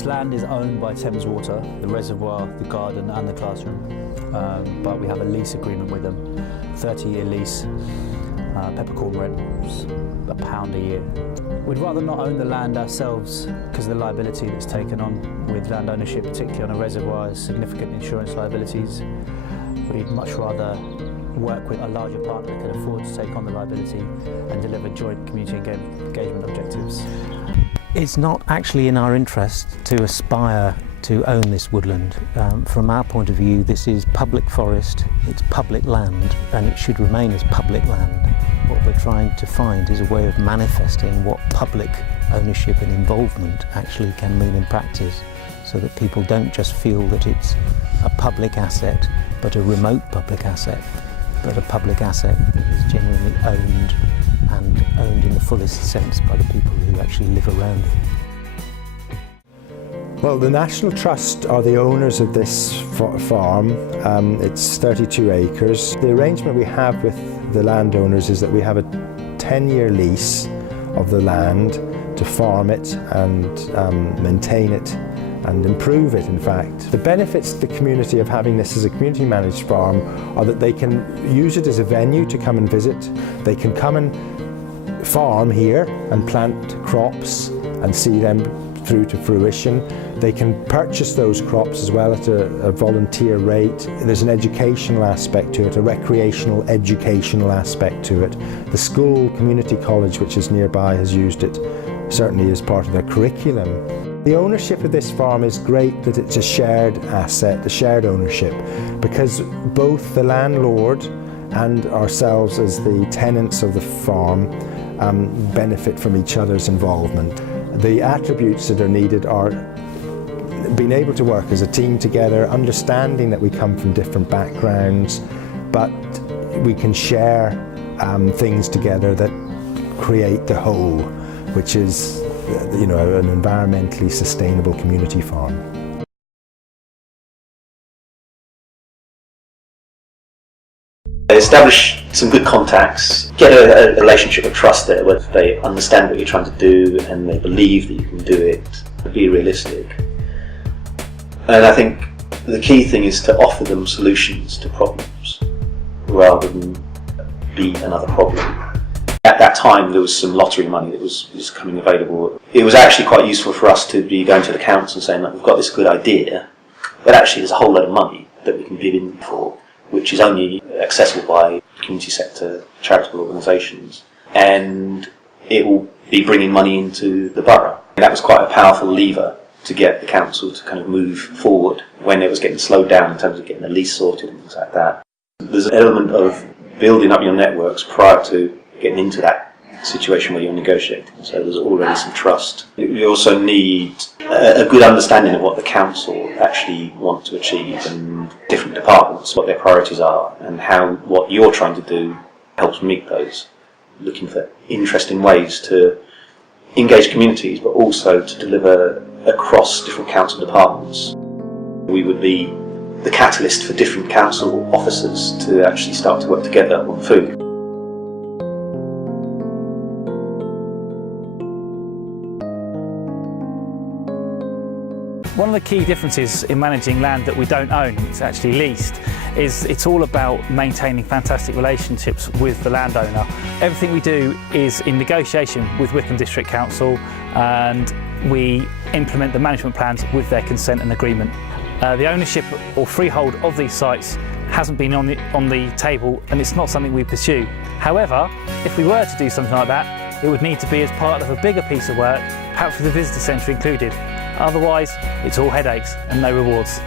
This land is owned by Thames Water, the reservoir, the garden and the classroom, but we have a lease agreement with them, 30-year lease, peppercorn rent, £1 a year. We'd rather not own the land ourselves because of the liability that's taken on with land ownership, particularly on a reservoir, significant insurance liabilities. We'd much rather work with a larger partner that can afford to take on the liability and deliver joint community engagement objectives. It's not actually in our interest to aspire to own this woodland. From our point of view, this is public forest, it's public land, and it should remain as public land. What we're trying to find is a way of manifesting what public ownership and involvement actually can mean in practice, so that people don't just feel that it's a public asset, but a remote public asset, but a public asset that is genuinely owned, and owned in the fullest sense by the people who actually live around it. Well, the National Trust are the owners of this farm. It's 32 acres. The arrangement we have with the landowners is that we have a 10-year lease of the land to farm it and maintain it and improve it, in fact. The benefits to the community of having this as a community managed farm are that they can use it as a venue to come and visit. They can come and farm here and plant crops and see them through to fruition. They can purchase those crops as well at a volunteer rate. There's an educational aspect to it, a recreational educational aspect to it. The school community college, which is nearby, has used it certainly as part of their curriculum. The ownership of this farm is great, that it's a shared asset, a shared ownership, because both the landlord and ourselves as the tenants of the farm benefit from each other's involvement. The attributes that are needed are being able to work as a team together, understanding that we come from different backgrounds, but we can share things together that create the whole, which is, you know, an environmentally sustainable community farm. Establish some good contacts, get a relationship of trust there where they understand what you're trying to do and they believe that you can do it, be realistic. And I think the key thing is to offer them solutions to problems rather than be another problem. At that time there was some lottery money that was coming available. It was actually quite useful for us to be going to the council and saying, look, we've got this good idea, but actually there's a whole load of money that we can bid in for, which is only accessible by community sector charitable organisations, and it will be bringing money into the borough. And that was quite a powerful lever to get the council to kind of move forward when it was getting slowed down in terms of getting the lease sorted and things like that. There's an element of building up your networks prior to getting into that situation where you're negotiating, so there's already some trust. You also need a good understanding of what the council actually want to achieve and different departments, what their priorities are and how what you're trying to do helps meet those. Looking for interesting ways to engage communities but also to deliver across different council departments. We would be the catalyst for different council officers to actually start to work together on food. One of the key differences in managing land that we don't own, it's actually leased, is it's all about maintaining fantastic relationships with the landowner. Everything we do is in negotiation with Wycombe District Council, and we implement the management plans with their consent and agreement. The ownership or freehold of these sites hasn't been on the table, and it's not something we pursue. However, if we were to do something like that, it would need to be as part of a bigger piece of work, perhaps with the visitor centre included. Otherwise, it's all headaches and no rewards.